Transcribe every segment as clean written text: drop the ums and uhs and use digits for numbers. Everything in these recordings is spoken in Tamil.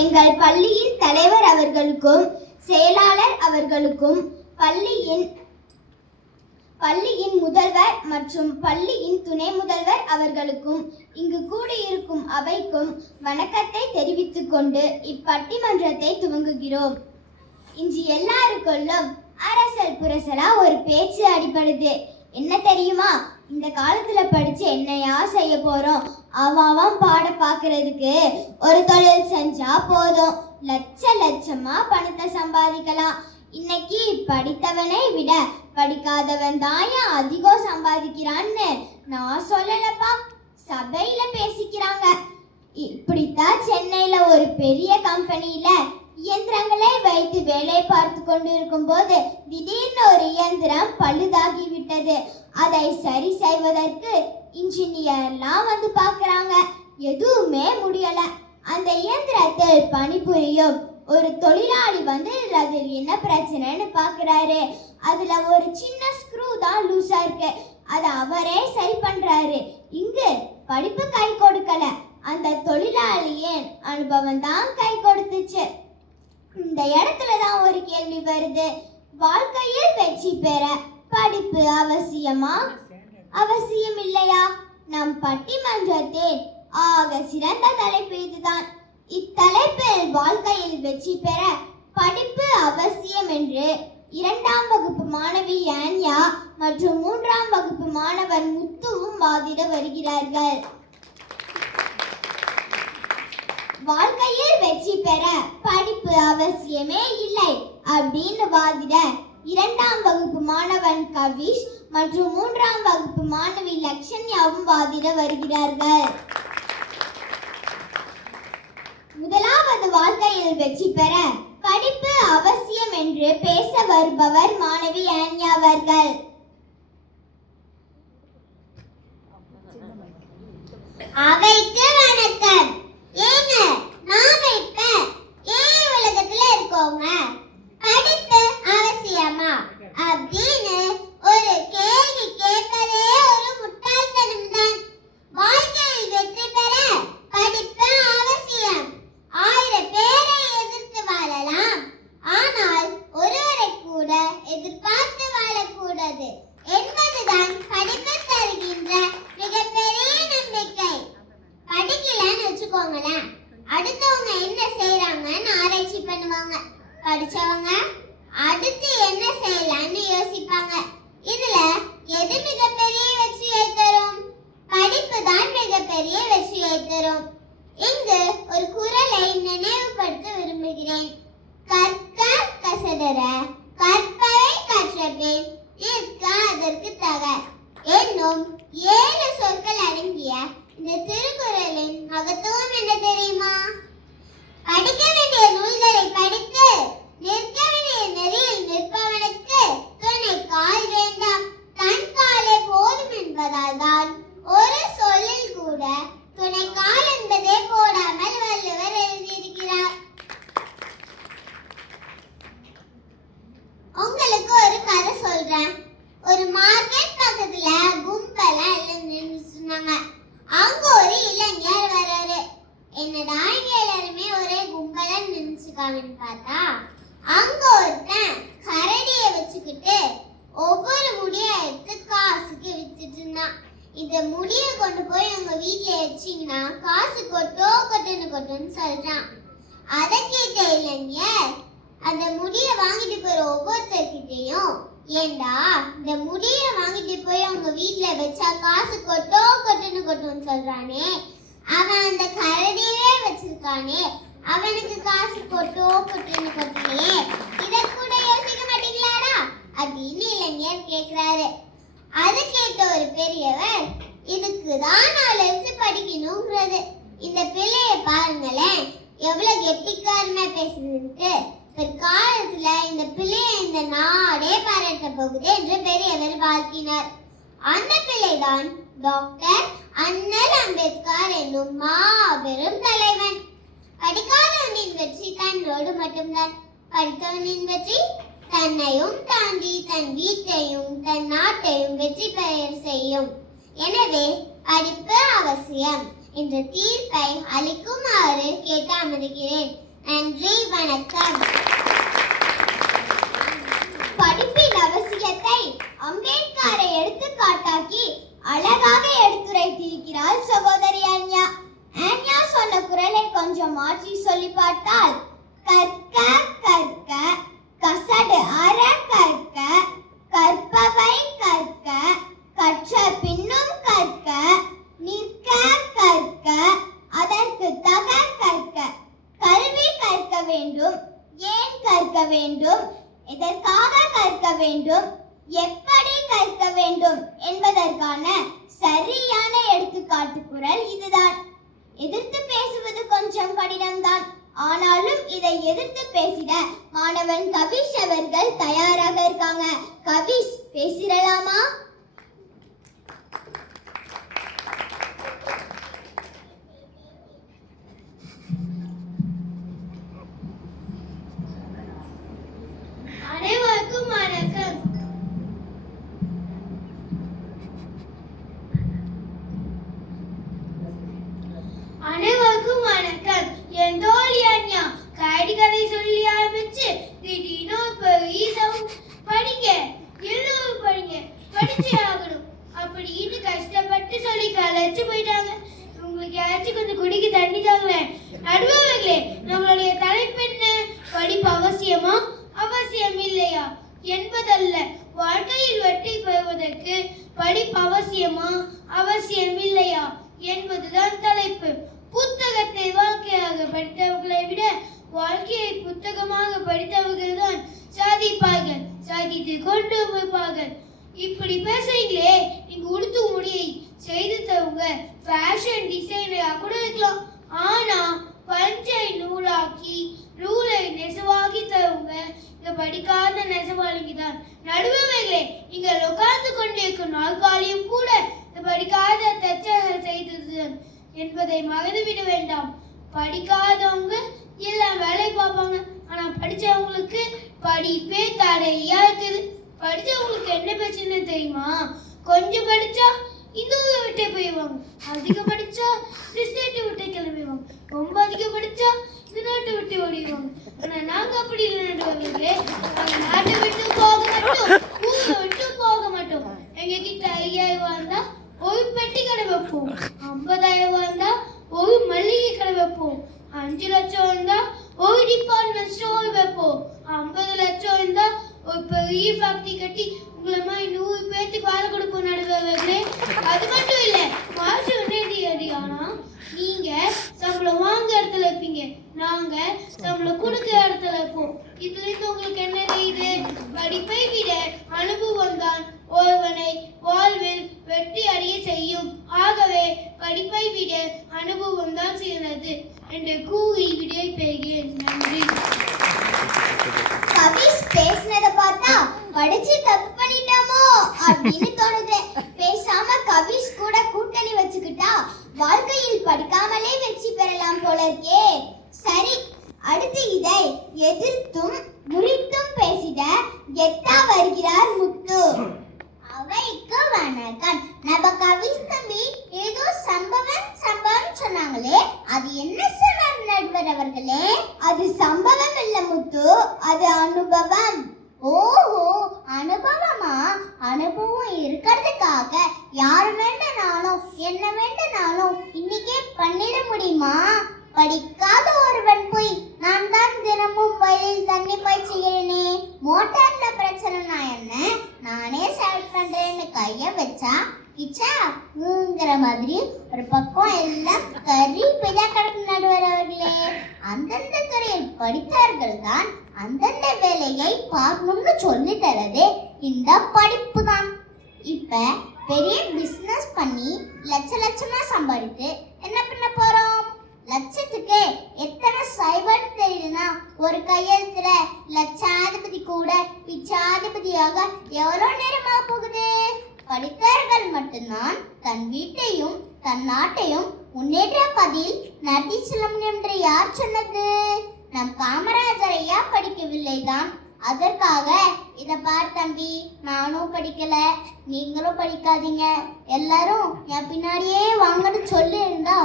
எங்கள் பள்ளியின் தலைவர் அவர்களுக்கும் செயலாளர் அவர்களுக்கும் பள்ளியின் முதல்வர் மற்றும் பள்ளியின் துணை முதல்வர் அவர்களுக்கும் இங்கு கூடியிருக்கும் அவைக்கும் வணக்கத்தை தெரிவித்துக் கொண்டு இப்பட்டிமன்றத்தை துவங்குகிறோம். இன்று எல்லாருக்குள்ளும் அரசல் புரசலா ஒரு பேச்சு அடிபடுது. என்ன தெரியுமா? இந்த காலத்துல படிச்சு என்னையா செய்ய போறோம்? அவன் பாட பாக்குறதுக்கு ஒரு தொழில் செஞ்சா போதும், லட்சமா பணத்தை சம்பாதிக்கலாம். இன்னைக்கு படித்தவனை விட படிக்காதவன் தான் அதிகம் சம்பாதிக்கிறான்னு நான் சொல்லலப்பா, சபையில பேசிக்கிறாங்க. இப்படித்தான் சென்னையில ஒரு பெரிய கம்பெனியில இயந்திரங்களை வைத்து வேலை பார்த்து கொண்டிருக்கும் போது திடீர்னு ஒரு இயந்திரம் பழுதாகி விட்டது. அதை சரி செய்வதற்கு இன்ஜினியர்லாம் வந்து பார்க்கறாங்க. எதுவுமே முடியல. அந்த இயந்திரத்தில் பணிபுரியும் ஒரு தொழிலாளி வந்து அதில் என்ன பிரச்சனைன்னு பார்க்கறாரு. அதுல ஒரு சின்ன ஸ்க்ரூ தான் லூசா இருக்கு. அதை அவரே சரி பண்றாரு. இங்கு படிப்பு கை கொடுக்கல, அந்த தொழிலாளியின் அனுபவம் தான் கை கொடுத்துச்சு. இந்த இடத்துலதான் ஒரு கேள்வி வருது. வாழ்க்கையில் வெற்றி பெற படிப்பு அவசியமா, அவசியம் இல்லையா? நம் பட்டிமன்றத்தில் ஆக சிறந்த தலைப்பு இதுதான். இத்தலைப்பில் வாழ்க்கையில் வெற்றி பெற படிப்பு அவசியம் என்று 2ஆம் வகுப்பு மாணவி ஆன்யா மற்றும் 3ஆம் வகுப்பு மாணவர் முத்துவும் வாதிட வருகிறார்கள். வாழ்க்கையில் வெற்றி பெற படிப்பு அவசியமே இல்லை அப்படின்னு வாதிட 2ஆம் வகுப்பு மாணவன் கவிஷ் மற்றும் 3ஆம் வகுப்பு மாணவி லக்ஷன்யாவும் வாதிட வருகிறார்கள். முதலாவது வாழ்க்கையில் வெற்றி பெற படிப்பு அவசியம் என்று பேச வருபவர் மாணவி ஆன்யா அவர்கள். அவைக்கு வணக்கம். ஏங்க நாம இப்ப ஏன் உலகத்துல இருக்கோங்க? படிப்பு அவசியமா அப்படின்னு ஒரு கேள்வி கேட்பதே ஒரு முட்டாள்தனம் தான். வாழ்க்கையில் வெற்றி பெற படிப்பு அவசியம். 1000 பேரை எதிர்த்து வாழலாம், ஆனால் ஒருவரை கூட எதிர்பார்த்து வாழக்கூடாது என்பதுதான் படிப்பு தருகின்ற மிகப்பெரிய நம்பிக்கை. படிக்கலன்னு வச்சுக்கோங்களேன், அடுத்தவங்க என்ன செய்யறாங்கன்னு ஆராய்ச்சி பண்ணுவாங்க. படிச்சவங்க அடுத்து என்ன செய்யலாம்னு யோசிப்பாங்க. இதுல எது மிகப்பெரிய வெற்றியை தரும்? படிப்பு தான் மிகப்பெரிய வெற்றியை தரும். இங்கு ஒரு குறளை நினைவுபடுத்த விரும்புகிறேன். கற்க கசடர கற்பவை கற்றபின் நிற்க அதற்கு தக என்னும் 7 சொற்கள் அடங்கிய இந்த திருக்குறளின் மகத்துவம் என்ன தெரியுமா? படிக்க வேண்டிய நூல்களை படித்து நிற்க வேண்டிய நெறியில் நிற்பவனுக்கு துணை கால் வேண்டாம், தன் காலே போதும் என்பதால் தான் ஒரு சொல்லில் கூட துணை கால் என்பதே போடாமல் வள்ளுவர் எழுதியிருக்கிறார். உங்களுக்கு ஒரு கதை சொல்றேன். ஒரு மார்க்கெட் பக்கத்துல கும்பலா எல்லாம் நின்னுச்சுனாங்க. அங்க ஒரு இளைஞர் வராரு. என்னடா இங்க எல்லாருமே ஒரே கும்பலா நின்னுச்சுக்காங்கன்னு பார்த்தா அங்க ஒருத்தன் கரடிய வச்சுக்கிட்டு ஒவ்வொரு முடியா எடுத்து காசுக்கு வித்துட்டு இருந்தான். இந்த முடிய கொண்டு போய் உங்க வீட்டுல வச்சீங்கன்னா காசு கொட்டுன்னு சொல்றான். அதை கேட்ட இளைஞர் அந்த முடிய வாங்கிட்டு போற ஒவ்வொருத்தர்கிட்டையும், ஏண்டா இந்த முடிய வாங்கிட்டு போய் அவங்க வீட்டுல வச்சா காசு கொட்டுன்னு சொல்றானே, அவன் அந்த கரடியவே வச்சிருக்கானே, அவனுக்கு காசு கொட்டுன்னு கொட்டலையே, இத கூட யோசிக்க மாட்டீங்களாடா அப்படின்னு இளைஞர் கேக்குறாரு. அது கேட்ட ஒரு பெரியவர், இதுக்குதான் 4 எழுத்து படிக்கணுங்கிறது. இந்த பிள்ளைய பாருங்களேன் எவ்வளவு கெட்டிக்காரனா பேசுதுன்ட்டு. பிற்காலத்துல இந்த பிள்ளைய இந்த நாடே பாராட்ட போகுது என்று பெரியவர் வாழ்த்தினார். அந்த பிள்ளைதான் டாக்டர் அண்ணல் அம்பேத்கர் என்னும் மாபெரும் தலைவன். படிக்காதவனின் வெற்றி தன்னோடு மட்டும்தான், படித்தவனின் வெற்றி தன்னையும் தாண்டி தன் வீட்டையும் தன் நாட்டையும் வெற்றி பெற செய்யும். எனவே படிப்பு அவசியம் என்ற தீர்ப்பை அளிக்குமாறு கேட்டு அமர்கிறேன். நன்றி, வணக்கம். படிப்பின் அவசியத்தை அம்பேத்கரை எடுத்துக்காட்டாக்கி அழகாக எடுத்துரைத்திருக்கிறாள் சகோதரி அன்யா. அன்யா சொன்ன குரலை கொஞ்சம் மாற்றி சொல்லி பார்த்தால், கற்க கற்க கசடு அற கற்க, கற்பவை கற்க, கற்ற பின்னும் கற்க, நிற்க கற்க, அதற்கு தக கற்க. கல்வி கற்க வேண்டும். ஏன் கற்க வேண்டும், எதற்காக கற்க வேண்டும், எப்படி கற்க வேண்டும் என்பதற்கான சரியான எடுத்துக்காட்டு குரல் இதுதான். எதிர்த்து பேசுவது கொஞ்சம் கடினம்தான். ஆனாலும் இதை எதிர்த்து பேசிட மாணவன் கவிஷ் அவர்கள் தயாராக இருக்காங்க. கவிஷ், பேசிடலாமா? அனைவருக்கும் வணக்கம். அனைவருக்கும் வணக்கம். என் தோழி அன்யா கரடி கதை சொல்லி ஆரம்பிச்சு திடீர்னு படிங்க, எல்லோரும் படிங்க, படிச்சே ஆகணும் அப்படின்னு கஷ்டப்பட்டு சொல்லி கலைச்சு போயிட்டாங்க. உங்களுக்கு யாராச்சும் கொஞ்சம் குடிக்க தண்ணி தாங்களேன். நடுவர்களே, நம்மளுடைய தலைப்பு என்ன? படிப்பு அவசியமா அவசியம் இல்லையா என்பதல்ல, வாழ்க்கையில் வெற்றி பெறுவதற்கு படிப்பு அவசியமா அவசியம் இல்லையா என்பதுதான் தலைப்பு. புத்தகத்தை வாழ்க்கையாக படித்தவர்களை விட வாழ்க்கையை புத்தகமாக படித்தவர்கள் தான் சாதிப்பார்கள், சாதித்து கொண்டு வைப்பார்கள். இப்படி பேசுறீங்களே, நீங்க உடுத்து முடியை செய்து தருவங்க ஃபேஷன் டிசைனரா கூட இருக்கலாம். ஆனா பஞ்சை நூலாக்கி நூலை நெசவாக்கி தருவங்க இந்த படிக்காத நெசவாளிங்க தான். நடுவர்களே, நீங்க உட்கார்ந்து கொண்டிருக்கும் நாற்காலியும் கூட இந்த படிக்காத தச்சர்கள் செய்தது என்பதை மறந்துவிட வேண்டாம். படிக்காதவங்க எல்லாம் வேலை பார்ப்பாங்க. ஆனா படிச்சவங்களுக்கு படிப்பே தடையா இருக்குது. படிச்சவங்களுக்கு என்ன பிரச்சனை தெரியுமா? கொஞ்சம் படிச்சா இந்த ஊரை விட்டே போயிடுவாங்க, அதிகம் படிச்சா இந்த ஸ்டேட்டை விட்டே கிளம்பிடுவாங்க, ரொம்ப அதிகம் படிச்சா இந்த நாட்டை விட்டு ஓடிடுவாங்க. ஆனா நாங்க அப்படி இல்லை நடுவர்களே. நாங்க நாட்டை விட்டு போக மாட்டோம், ஊரை விட்டு போக மாட்டோம். எங்க கிட்ட 5000 இருந்தா ஒரு பெட்டி கடை வைப்போம், 50,000 இருந்தா ஒரு மளிகை கடை வைப்போம், 5 லட்சம் இருந்தா ஒரு டிபார்ட்மெண்ட் ஸ்டோர் வைப்போம், 50 லட்சம் இருந்தா ஒரு பெரிய ஃபேக்டரி கட்டி உங்களை மாதிரி 100 பேருக்கு வேலை கொடுப்போம் நடுவர்களே. அது மட்டும் இல்ல, மாசம் ஒன்னே. ஆனா நீங்க சம்பளம் வாங்க இடத்துல இருப்பீங்க, நாங்க சம்பளம் கொடுக்கிற இடத்துல இருப்போம். இதுல இருந்து உங்களுக்கு என்ன தெரியுது? படிப்பை விட அனுபவம் தான் ஒருவனை வாழ்வில் வெற்றி அடைய செய்யும். ஆகவே படிப்பை விட அனுபவம் தான் சிறந்தது என்று கூறி விடை பெறுகிறேன். நன்றி. கவிஷ் பேசினத பார்த்தா படிச்சு தப்பு பண்ணிட்டோமோ அப்படின்னு தோணுது. பேசாம கவிஷ் கூட கூட்டணி வச்சுக்கிட்டா வாழ்க்கையில் படிக்காமலே வெற்றி பெறலாம் போல இருக்கே. சரி, அடுத்து இதை எதிர்த்தும் முறித்தும் பேசிட எட்டா வருகிறார் முத்து. அவைக்கு வணக்கம். நம்ம கவிஷ் தம்பி ஏதோ சம்பவம் சொன்னாங்களே, அது என்ன சம்பவம் நடுவர் அவர்களே? அது சம்பவம் இல்ல முத்து, அது அனுபவம். ஓஹோ, அனுபவமா? அனுபவம் இருக்கிறதுக்காக யார் வேண்டனாலும் என்ன வேண்டனாலும் இன்னைக்கே பண்ணிட முடியுமா? படிக்காத ஒருவன் போய் நான் தான் தினமும் வயலில் தண்ணி பாய்ச்சுகிறேனே, மோட்டார்ல பிரச்சனைனா என்ன, நானே சால்வ் பண்றேன்னு கைய வச்சா கிச்சாங்கிற மாதிரி ஒரு பக்கம் எல்லாம் கறி பெய்யா கிடக்கு நடுவர் அவர்களே. அந்தந்த துறையில் படித்தார்கள் தான் அந்தந்த வேலையை பார்க்கணும்னு சொல்லி தரதே இந்த படிப்பு தான். இப்ப பெரிய பிசினஸ் பண்ணி லட்சமா சம்பாதித்து என்ன பண்ண போறோம்? லட்சத்துக்கு எத்தனை சைபர் தெரியுதுன்னா ஒரு கையெழுத்துல லட்சாதிபதி கூட பிச்சாதிபதியாக எவ்வளவு நேரமாக போகுது? படித்தவர்கள் மட்டும்தான் தன் வீட்டையும் தன் நாட்டையும் முன்னேற்ற பதில் நடத்தி செல்ல முடியும் என்று யார் சொன்னது? நம் காமராஜர் ஐயா படிக்கவில்லை தான். அதற்காக இதை பார் தம்பி, நானும் படிக்கல, நீங்களும் படிக்காதீங்க, எல்லாரும் என் பின்னாடியே வாங்கன்னு சொல்லி இருந்தா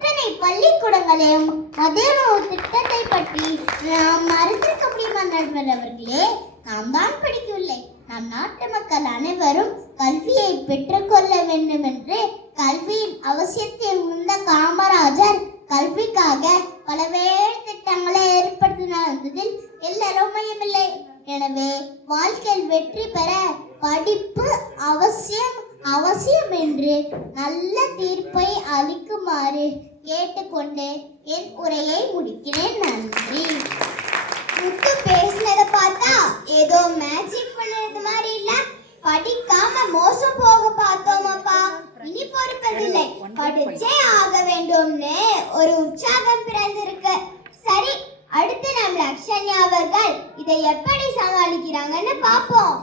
இத்தனை பள்ளிக்கூடங்களையும் மதிய உணவு திட்டத்தை பற்றி நாம் மறந்திருக்க முடியுமா நண்பர் அவர்களே? நாம் தான் படிக்கவில்லை. நம் நாட்டு மக்கள் அனைவரும் கல்வியை பெற்றுக்கொள்ள வேண்டும் என்று கல்வியின் அவசியத்தை உணர்ந்த காமராஜர் கல்விக்காக பலவேறு திட்டங்களை ஏற்படுத்தினார் என்பதில் எல்லாரும் மையமில்லை. எனவே வாழ்க்கையில் வெற்றி பெற படிப்பு அவசியம் அவசியம் என்று நல்ல தீர்ப்பை அளிக்குமாறு கேட்டுக்கொண்டு என் உரையை முடிக்கிறேன். நன்றி. முத்து பேசினதை பார்த்தா ஏதோ மேஜிக் பண்ணது மாதிரி இல்ல. படிக்காம மோசம் போக பார்த்தோமாப்பா. இனி பொறுப்பதில்லை, படிச்சே ஆக வேண்டும்னு ஒரு உற்சாகம் பிறந்திருக்கு. சரி, அடுத்து நம் லக்ஷன்யா அவர்கள் இதை எப்படி சமாளிக்கிறாங்கன்னு பாப்போம்.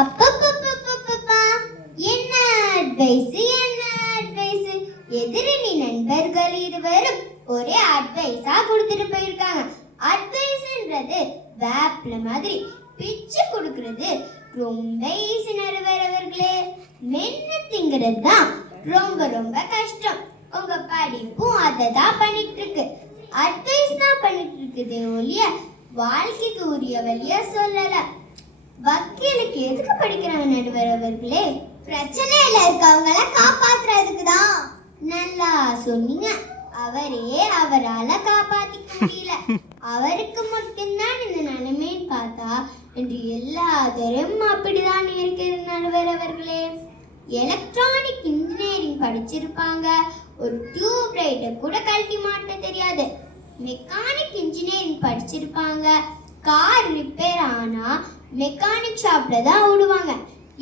அப்பப்பப்பப்பப்பா, என்ன அட்வைஸ் எதிரணி நண்பர்கள் இருவரும் ஒரே அட்வைஸா கொடுத்துட்டு போயிருக்காங்க. அட்வைஸ்ன்றது வேப்ல மாதிரி பிச்சு கொடுக்கறது ரொம்ப ஈஸி நடுவர் அவர்களே. மென்னு திங்கிறது தான் ரொம்ப ரொம்ப கஷ்டம். உங்க படிப்பும் அதை தான் பண்ணிட்டு இருக்கு. அட்வைஸ் தான் பண்ணிட்டு இருக்குது ஒழிய வாழ்க்கைக்கு உரிய வழியா சொல்லல. வக்கீலுக்கு எதுக்கு படிக்கிறாங்க நடுவர் அவர்களே? பிரச்சனையில இருக்கவங்கள காப்பாத்துறதுக்கு தான். நல்லா சொன்னீங்க. அவரால காப்பாத்திக்க முடியல. அவருக்கு மட்டும்தான் இந்த நிலைமைன்னு பார்த்தா என்று எல்லாரும் அப்படிதான் இருக்கிறது நடுவர் அவர்களே. எலக்ட்ரானிக் இன்ஜினியரிங் படிச்சிருப்பாங்க, ஒரு டியூப் லைட்டை கூட கழட்டி மாட்ட தெரியாது. மெக்கானிக் இன்ஜினியரிங் படிச்சிருப்பாங்க, கார் ரிப்பேர் ஆனா மெக்கானிக் ஷாப்ல தான் விடுவாங்க.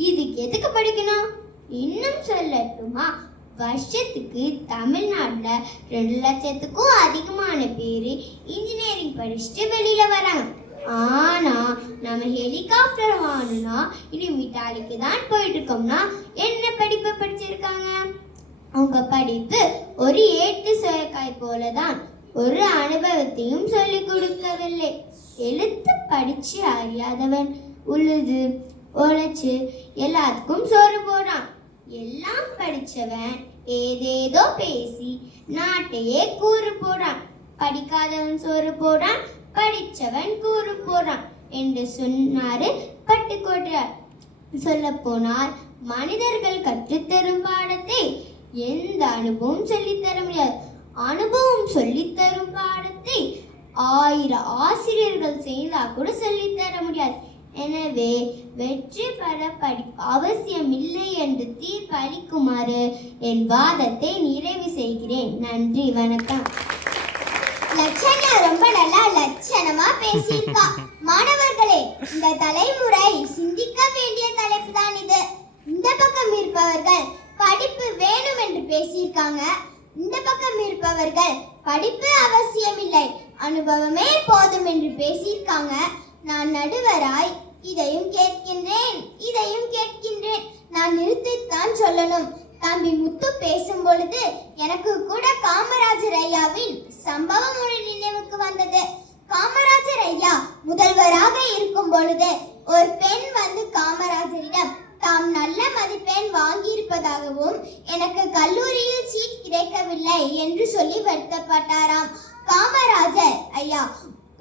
இதுக்கு எதுக்கு படிக்கணும்? இன்னும் சொல்லட்டுமா, வருஷத்துக்கு தமிழ்நாட்டுல 2 லட்சத்துக்கும் அதிகமான பேரு இன்ஜினியரிங் படிச்சுட்டு வெளியில வராங்க. ஆனா நம்ம ஹெலிகாப்டர் வாங்கணும்னா இன்னும் இட்டாலிக்கு தான் போயிட்டு இருக்கோம்னா என்ன படிப்பை படிச்சிருக்காங்க? அவங்க படிப்பு ஒரு ஏட்டு சுரைக்காய் போலதான், ஒரு அனுபவத்தையும் சொல்லிக் கொடுக்கவில்லை. எழுத்து படிச்சு அறியாதவன் உழுது உழைச்சு எல்லாத்துக்கும் சோறு போடுறான். எல்லாம் படிச்சவன் ஏதேதோ பேசி நாட்டையே கூறு போடுறான். படிக்காதவன் சோறு போடுறான், படிச்சவன் கூறு போடுறான் என்று சொன்னாரு பட்டுக்கோட்டையார். சொல்ல போனால் மனிதர்கள் கற்றுத்தரும் பாடத்தை எந்த அனுபவம் சொல்லித்தர முடியாது. அனுபவம் சொல்லித்தரும் பாடத்தை 1000 ஆசிரியர்கள் செய்தா கூட சொல்லித்தர முடியாது. எனவே வெற்றி பெற படிப்பு அவசியம் இல்லை என்று தீர்ப்பு அளிக்குமாறு என் வாதத்தை நிறைவு செய்கிறேன். நன்றி, வணக்கம். லட்சணா ரொம்ப நல்லா லட்சணமா பேசியிருக்கா. மாணவர்களே, இந்த தலைமுறை சிந்திக்க வேண்டிய தலைப்பு தான் இது. இந்த பக்கம் இருப்பவர்கள் படிப்பு வேணும் என்று பேசியிருக்காங்க. இந்த பக்கம் இருப்பவர்கள் படிப்பு அவசியம் இல்லை, அனுபவமே போதும் என்று பேசியிருக்காங்க. நான் நடுவராய் இதையும் கேட்கின்றேன். நான் நிறுத்தித்தான் சொல்லணும். தம்பி முத்து பேசும் பொழுது எனக்கு கூட காமராஜர் ஐயாவின் சம்பவம் ஒரு நினைவுக்கு வந்தது. காமராஜர் ஐயா முதல்வராக இருக்கும் பொழுது ஒரு பெண் வந்து காமராஜரிடம் தாம் நல்ல மதிப்பெண் வாங்கியிருப்பதாகவும் எனக்கு கல்லூரியில் சீட் கிடைக்கவில்லை என்று சொல்லி வருத்தப்பட்டாராம். காமராஜர் ஐயா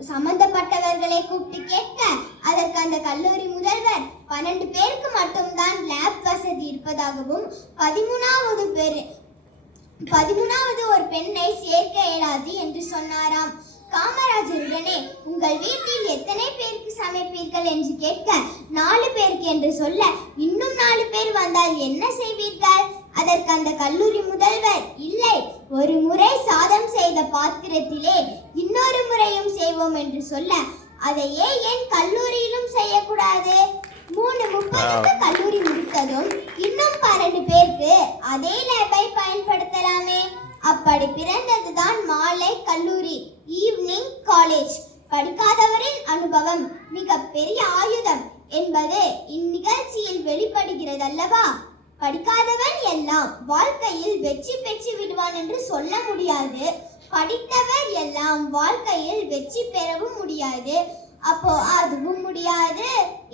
சம்பந்தப்பட்டவர்களை கூப்பிட்டு கேட்க, அதற்கு அந்த கல்லூரி முதல்வர் 12 பேருக்கு மட்டும்தான் லேப் வசதி இருப்பதாகவும் 13வது ஒரு பெண்ணை சேர்க்க இயலாது என்று சொன்னாராம். காமராஜருடனே உங்கள் வீட்டில் எத்தனை பேருக்கு சமைப்பீர்கள் என்று கேட்க 4 பேருக்கு என்று சொல்ல, இன்னும் 4 பேர் வந்தால் என்ன செய்வீர்கள்? அதற்கு அந்த கல்லூரி முதல்வர், இல்லை, ஒரு முறை சாதம் செய்த பாத்திரத்திலே இன்னொரு முறையும் செய்வோம் என்று சொல்ல, அதையே ஏன் கல்லூரியிலும் செய்யக்கூடாது? 3:30 கல்லூரி முடித்ததும் இன்னும் 12 பேருக்கு அதே லேபை பயன்படுத்தலாமே. அப்படி பிறந்ததுதான் மாலை கல்லூரி, ஈவினிங் காலேஜ். படிக்காதவரின் அனுபவம் மிக பெரிய ஆயுதம் என்பது இந்நிகழ்ச்சியில் வெளிப்படுகிறது அல்லவா? படிக்காதவன் எல்லாம் வாழ்க்கையில் வெற்றி பெற்று விடுவான் என்று சொல்ல முடியாது. படித்தவர் எல்லாம் வாழ்க்கையில் வெற்றி பெறவும் முடியாது. அப்போ அதுவும் முடியாது,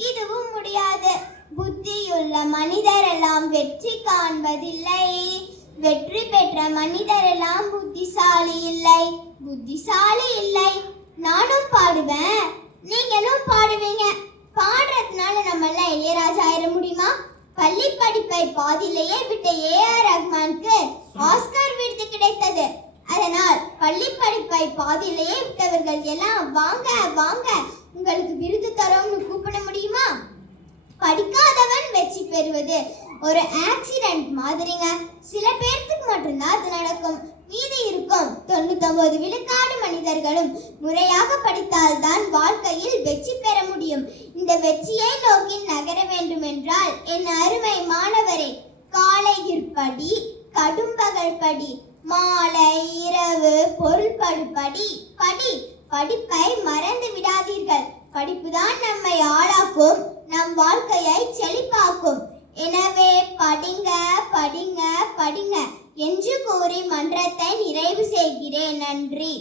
இதுவும் முடியாது. புத்தியுள்ள மனிதரெல்லாம் வெற்றி காண்பதில்லை. வெற்றி பெற்ற மனிதரெல்லாம் புத்திசாலி இல்லை, புத்திசாலி இல்லை. நானும் பாடுவேன், நீங்களும் பாடுவீங்க. பாடுறதுனால நம்மள இளையராஜா ஆயிட முடியுமா? பள்ளி படிப்பை பாதியிலேயே விட்ட ஏஆர் ரஹ்மானுக்கு ஆஸ்கார் விருது கிடைத்தது. அதனால் பள்ளி படிப்பை பாதியிலேயே விட்டவர்கள் எல்லாம் வாங்க வாங்க உங்களுக்கு விருது தரோம்னு கூப்பிட முடியுமா? படிக்காதவன் வெற்றி பெறுவது ஒரு ஆக்சிடென்ட் மாதிரிங்க. சில பேர்த்துக்கு மட்டும்தான் அது நடக்கும். மீதி இருக்கும் 99 விழுக்காடு மனிதர்களும் முறையாக படித்தால்தான் வாழ்க்கையில் வெற்றி பெற முடியும். இந்த வெற்றியை நோக்கி நகர வேண்டும் என்றால் என் அருமை மாணவரே, காலையில் படி, கடும்பகல் படி, மாலை இரவு பொருள்படு படி படி. படிப்பை மறந்து விடாதீர்கள். படிப்புதான் நம்மை ஆளாக்கும், நம் வாழ்க்கையை செழிப்பாக்கும். எனவே படிங்க படிங்க படிங்க என்று கூறி மன்றத்தை நிறைவு செய்கிறேன். நன்றி.